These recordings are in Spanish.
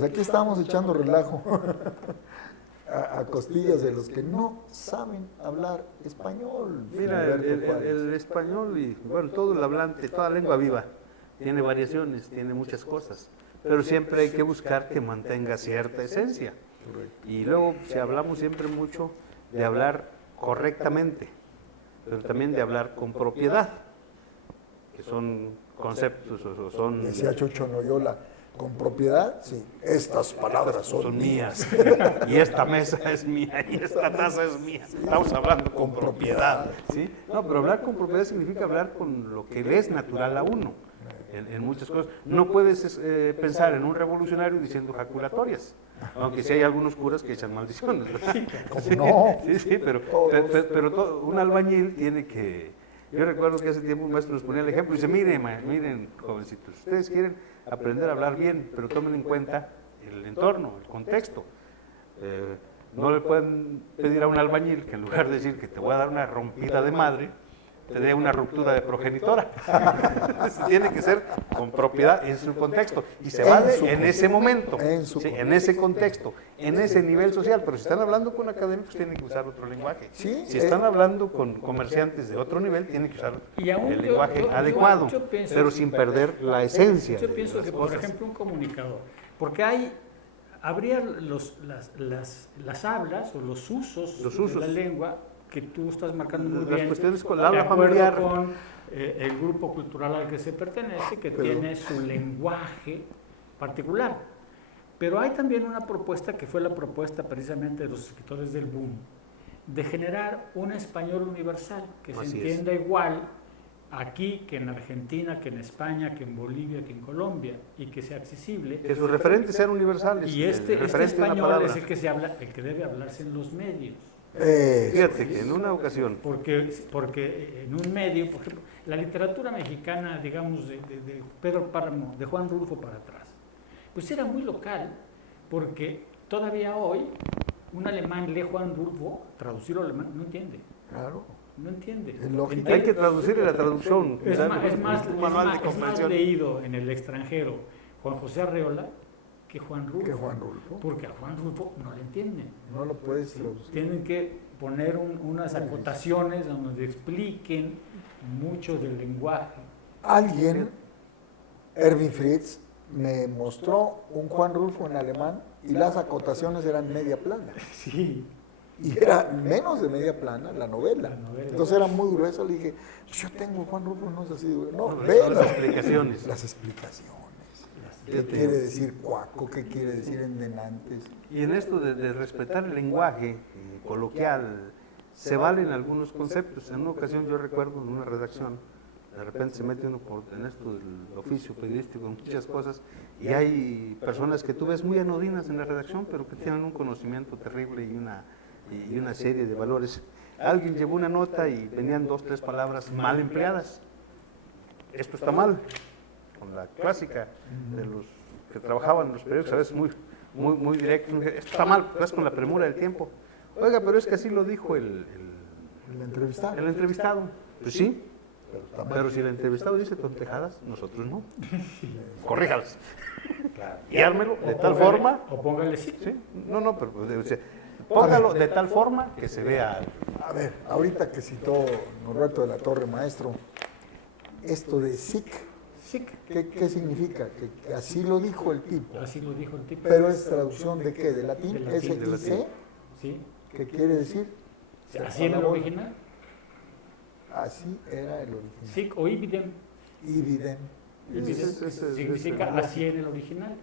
Pues aquí estamos echando relajo a costillas de los que no saben hablar español. Mira, el español y, bueno, todo el hablante, toda lengua viva, tiene variaciones, tiene muchas cosas, pero siempre hay que buscar que mantenga cierta esencia. Y luego, si hablamos siempre mucho de hablar correctamente, pero también de hablar con propiedad, que son conceptos o son... Decía Chucho Noyola, con propiedad, sí, estas palabras son mías. Y esta mesa es mía, y esta taza es mía. Estamos hablando con propiedad, ¿sí? No, pero hablar con propiedad significa hablar con lo que le es natural a uno, en muchas cosas. No puedes pensar en un revolucionario diciendo jaculatorias, aunque sí hay algunos curas que echan maldiciones. ¿Cómo no? Sí, pero un albañil tiene que... Yo recuerdo que hace tiempo un maestro nos ponía el ejemplo y dice, miren, jovencitos, ustedes quieren aprender a hablar bien, pero tomen en cuenta el entorno, el contexto. No le pueden pedir a un albañil que en lugar de decir que te voy a dar una rompida de madre, te dé una ruptura de progenitora. Tiene que ser con propiedad en su contexto. Y se vale en ese momento, en ese contexto, en ese nivel social. Pero si están hablando con académicos, tienen que usar otro lenguaje. Sí, si están hablando con comerciantes de otro nivel, tienen que usar el lenguaje adecuado, pero sin perder la esencia. Yo pienso que, por ejemplo, un comunicador, porque habría las hablas o los usos de la lengua que tú estás marcando muy bien, cuestiones con la habla familiar, con el grupo cultural al que se pertenece, que tiene su lenguaje particular. Pero hay también una propuesta que fue la propuesta precisamente de los escritores del boom, de generar un español universal, que se entienda igual aquí que en Argentina, que en España, que en Bolivia, que en Colombia, y que sea accesible. Que sus referentes sean universales. Y este español es el que el que debe hablarse en los medios. Fíjate que en una ocasión... Porque en un medio, por ejemplo, la literatura mexicana, digamos, de Pedro Páramo, de Juan Rulfo para atrás, pues era muy local, porque todavía hoy un alemán lee Juan Rulfo, traducirlo al alemán, no entiende. Claro. No entiende. Hay que traducirle la traducción. Es más leído en el extranjero Juan José Arreola que Juan Rulfo. Porque a Juan Rulfo no le entienden. No lo puedes traducir. Tienen que poner unas acotaciones donde expliquen mucho del lenguaje. Erwin Fritz, me mostró un Juan Rulfo en alemán y las acotaciones eran media plana. Sí. Y era menos de media plana la novela. Entonces era muy gruesa. Le dije, yo tengo Juan Rulfo, no es así. No, ve las explicaciones. Las explicaciones. ¿Qué quiere decir cuaco? ¿Qué quiere decir endenantes? Y en esto de respetar el lenguaje coloquial, se valen algunos conceptos. En una ocasión yo recuerdo en una redacción, de repente se mete uno en esto del oficio periodístico, en muchas cosas, y hay personas que tú ves muy anodinas en la redacción, pero que tienen un conocimiento terrible y una serie de valores. Alguien llevó una nota y venían 2 o 3 palabras mal empleadas. Esto está mal. Con la clásica de los que trabajaban en los periódicos, a veces muy directo. Esto está mal, es con la premura del tiempo. Oiga, pero es que así lo dijo el entrevistado. El entrevistado. Pues sí, pero si el entrevistado dice tontejadas, nosotros no. Corríjalas. Claro. Y ármelo de tal forma. O póngale sí. No, pero póngalo de tal forma que se vea. A ver, ahorita que citó Norberto de la Torre, maestro, esto de SIC. ¿Qué significa? Que así lo dijo el tipo. Así lo dijo el tipo. ¿Pero es traducción de qué? ¿De latín? ¿S-I-C? Sí. ¿Qué quiere decir? ¿Así era el original? Así era el original. Sic o ibidem. Ibidem. Significa así en el original.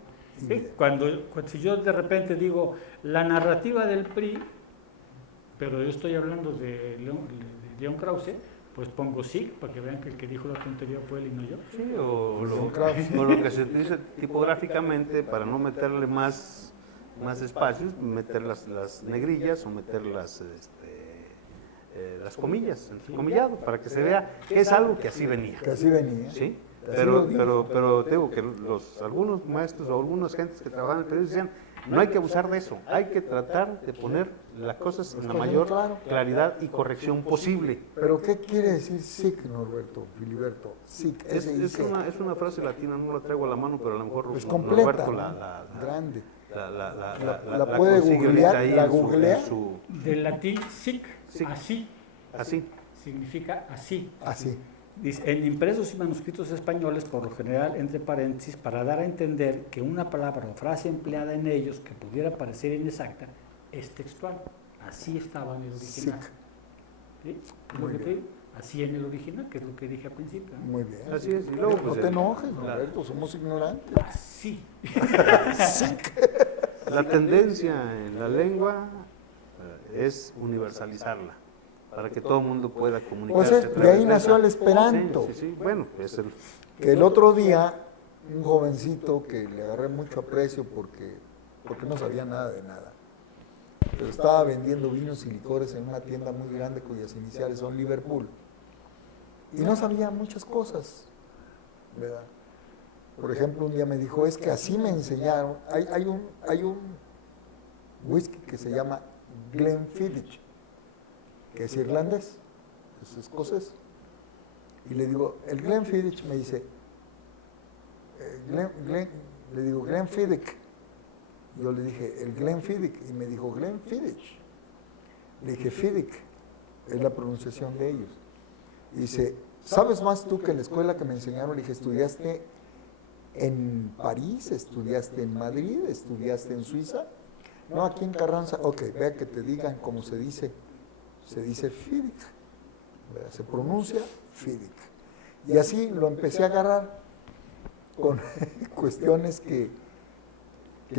Si yo de repente digo la narrativa del PRI, pero yo estoy hablando de León Krause, pues pongo SIC para que vean que el que dijo la tontería fue él y no yo. Sí, o lo que se utiliza tipográficamente para no meterle más espacios, meter las negrillas o meter las comillas, entrecomillado, para que se vea que es algo que así venía. Que así venía. ¿Sí? Así lo dijo. Pero digo que algunos maestros o algunas gentes que trabajan en el periodismo decían, no hay que abusar de eso, hay que tratar de poner las cosas en la mayor claridad y corrección posible. ¿Pero qué quiere decir SIC, Norberto, Filiberto? SIC, Es una frase latina, no la traigo a la mano, pero a lo mejor pues completa, Norberto ¿no? la grande. la puede consigue googlear, ahorita ahí la en su- googlea. en su- Del latín sic, Sic. así, así. significa así. Así. Dice, en impresos y manuscritos españoles, por lo general, entre paréntesis, para dar a entender que una palabra o frase empleada en ellos que pudiera parecer inexacta es textual. Así estaba en el original. ¿Sí? ¿Es lo Muy que te bien. digo? Así en el original, que es lo que dije al principio, ¿no? Muy bien. Así es. Y luego, No pues, te enojes, Norberto, somos ignorantes. Así. la tendencia en la lengua es universalizarla, para que todo el mundo pueda O comunicarse. sea, a de través ahí nació el esperanto. Sí, sí, sí. Bueno, es el... Que el otro día, un jovencito que le agarré mucho aprecio porque no sabía nada de nada, pero estaba vendiendo vinos y licores en una tienda muy grande cuyas iniciales son Liverpool, y no sabía muchas cosas, ¿verdad? Por ejemplo, un día me dijo, es que así me enseñaron, hay un whisky que se llama Glenfiddich, que es irlandés, es escocés. Y le digo, el Glenfiddich, me dice, le digo, Glenfiddich. Yo le dije, el Glenfiddich, y me dijo, Glenfiddich. Le dije, Fiddick, es la pronunciación de ellos. Y dice, ¿sabes más tú que en la escuela que me enseñaron? Le dije, ¿estudiaste en París? ¿Estudiaste en Madrid? ¿Estudiaste en Suiza? No, aquí en Carranza. Ok, vea que te digan cómo se dice Fiddick. Se pronuncia Fiddick. Y así lo empecé a agarrar con cuestiones que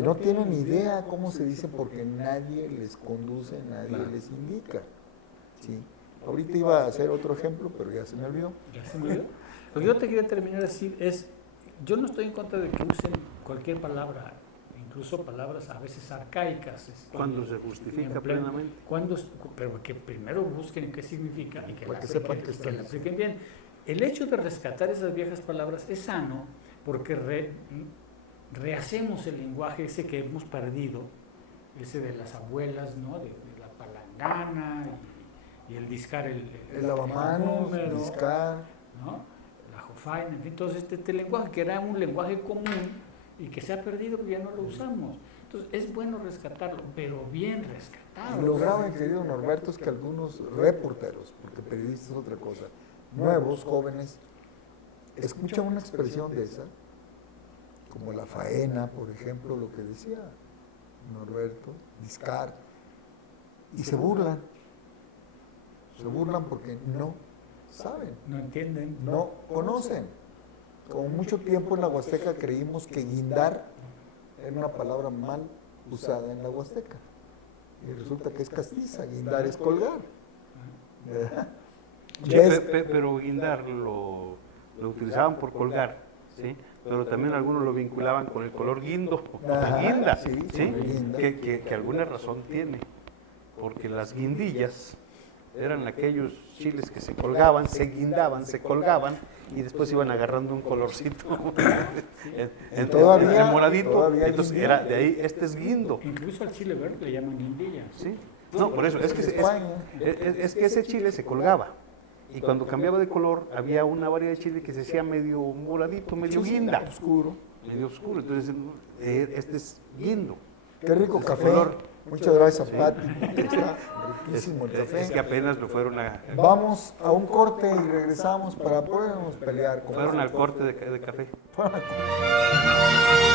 no tienen idea cómo se dice porque nadie les conduce, nadie les indica. ¿Sí? Ahorita iba a hacer otro ejemplo, pero ya se me olvidó. ¿Ya se me olvidó? Lo que yo te quería terminar de decir es, yo no estoy en contra de que usen cualquier palabra, incluso palabras a veces arcaicas. Cuando se justifica plenamente. Pero que primero busquen qué significa y que Para la que sepan apliquen, qué que están la apliquen bien. El hecho de rescatar esas viejas palabras es sano porque rehacemos el lenguaje ese que hemos perdido, ese de las abuelas, ¿no? De la palangana y el discar El lavamanos, número, discar. ¿no? La jofaina, en fin, todo este lenguaje que era un lenguaje común y que se ha perdido porque ya no lo usamos. Entonces es bueno rescatarlo, pero bien rescatado. Y lo grave, querido Norberto, es que algunos reporteros, porque periodista es otra cosa, nuevos, jóvenes, escuchan una expresión de esa, como la faena, por ejemplo, lo que decía Norberto, discar, y se burlan porque no saben, No entienden. no conocen. Como mucho tiempo en la Huasteca creímos que guindar era una palabra mal usada en la Huasteca, y resulta que es castiza, guindar es colgar. ¿Verdad? Sí, ¿Ves? pero guindar lo utilizaban por colgar, ¿sí? Pero también algunos lo vinculaban con el color guindo, Ajá, guinda, sí, ¿sí? con el guinda. Que alguna razón tiene, porque las guindillas eran aquellos chiles que se colgaban, se guindaban, se colgaban y después iban agarrando un colorcito Todavía- entre moradito, todavía hay entonces guindilla. era de ahí, este es guindo, Incluso al chile verde le llaman guindilla. ¿sí? No, por eso, es que ese chile se colgaba. Y cuando cambiaba de color, había una variedad de chile que se hacía medio moradito, medio Sí, sí, guinda. oscuro. Medio oscuro. Entonces, este es guindo. Qué rico Ese café. color. Muchas gracias, Pati. Está riquísimo el Es que café. apenas lo fueron a... Vamos a un corte y regresamos para podernos pelear. Fueron al corte de café. Fueron al corte.